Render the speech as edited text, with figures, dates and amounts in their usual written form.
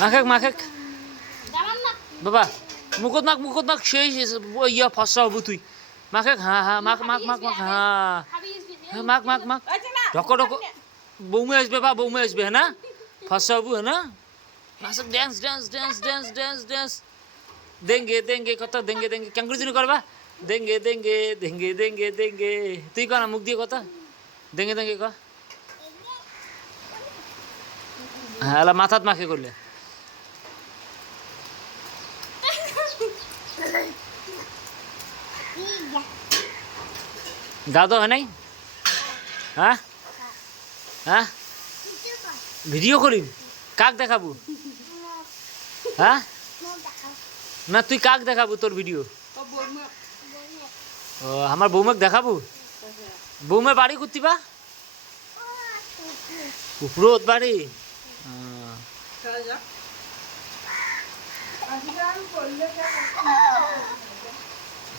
মাখেক বাবা মুখত মাক সেই ইয়া ফসা হবো তুই মাখেক হ্যাঁ মাখ হ্যাঁ মাখ ঢক বৌমে আসবে বা বৌমে আসবে হ্যাঁ না ফসা হবো হ্যাঁ না মাসক ড্যান্স দেঙ্গে কত দেঙ্গে ক্যাঙ্গুরি জুনি করবা দেঙ্গে তুই কর না মুখ দিয়ে কথা দেঙ্গে ক হ্যাঁ মাথাত মাখে করলে দাদা হয় নাই হ্যাঁ হ্যাঁ ভিডিও করিম কাক দেখাবো হ্যাঁ না তুই কাক দেখাবো তোর ভিডিও ও আমার বৌমাক দেখাবো বৌমার বাড়ি করতিবা উপরত বাড়ি করলে